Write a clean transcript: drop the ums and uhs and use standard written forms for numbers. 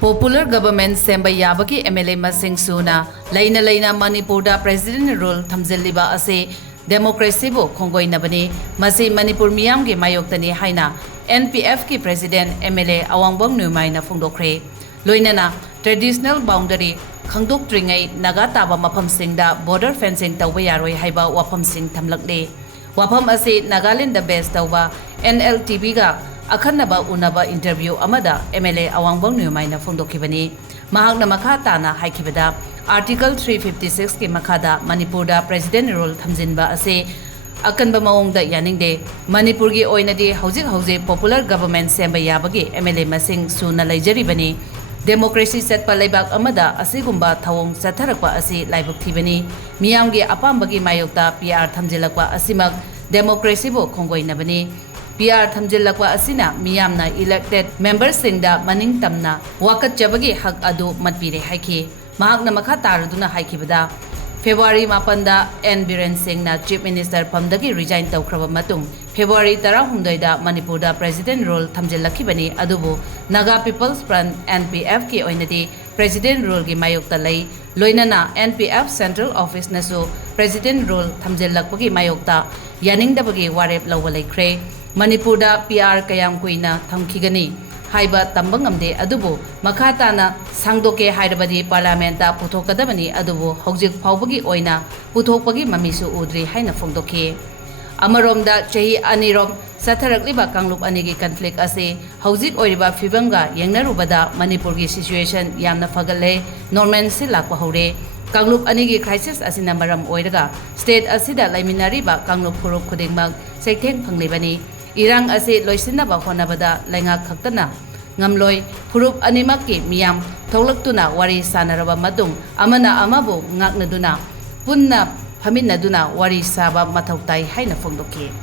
Popular government semba yabaki MLA masing suna laina Manipur da president rule Thamjinba ase democracy bo Khongoinabani masi Manipur miyam ge mayoktani haina NPF ki president MLA Awangbou Newmai na phongdokre loinana traditional boundary khangdok tringai naga taba mafam singda border fencing tawba yaroi haiba wafam sing thamlakle wafam ase Nagaland da best tawba NLTV ga akhanaba unaba interview amada MLA Awangbou Newmai na phongdokibani mahakna makha tana haikibada article 356 ki makhada Manipur da president rule Thamjinba ase akanba maongda yaningde Manipur gi oinadi hojik popular government semba yabagi MLA masing suna laijaribani democracy setpa laibak amada asigumba thawong satharakpa asi laibak thibani miyamgi apambagi mayokta PR thamjilakwa asimak democracy bo Khongoinabani PR Thamjinlakwa asina miyamna elected members singda maning tamna wakat jabagi hak adu matpire haiki mahakna makha taraduna haikibada February 8 da N Biren Singh na chief minister pamdagi resign tawkraba matung February 18 da Manipur da president role thamjinlakibani adubu Naga People's Front NPF ki oinadi president role gi mayokta lai loinana NPF central office nasu president role thamjinlakpagi mayokta yaningdabagi warep lawwa laikre Manipur da PR kayam kuina thamkhigani haiba tambangamde adubu makhatana sangdoke hairabadi parliament da puthokadabani adubu hojik phawbagi oina puthokpagi mamisu udri haina phongdokhe amaromda chahi anirom satharakliba kanglup anigi conflict ase hojik oiriba fibamga yengnarubada Manipur gi situation yamna fagalle normalcy lakwa hore kanglup anigi crisis asina maram oiraga state asida laiminariba kanglup phurup khudingmak seitheng phanglibani Irang ase loisinaba honabada laingak khaktana ngamloi phurup animakki miyam tholaktuna wari sanaraba matung amana amabu ngaknaduna punna phaminaduna wari saba mathautai haina phongdokhe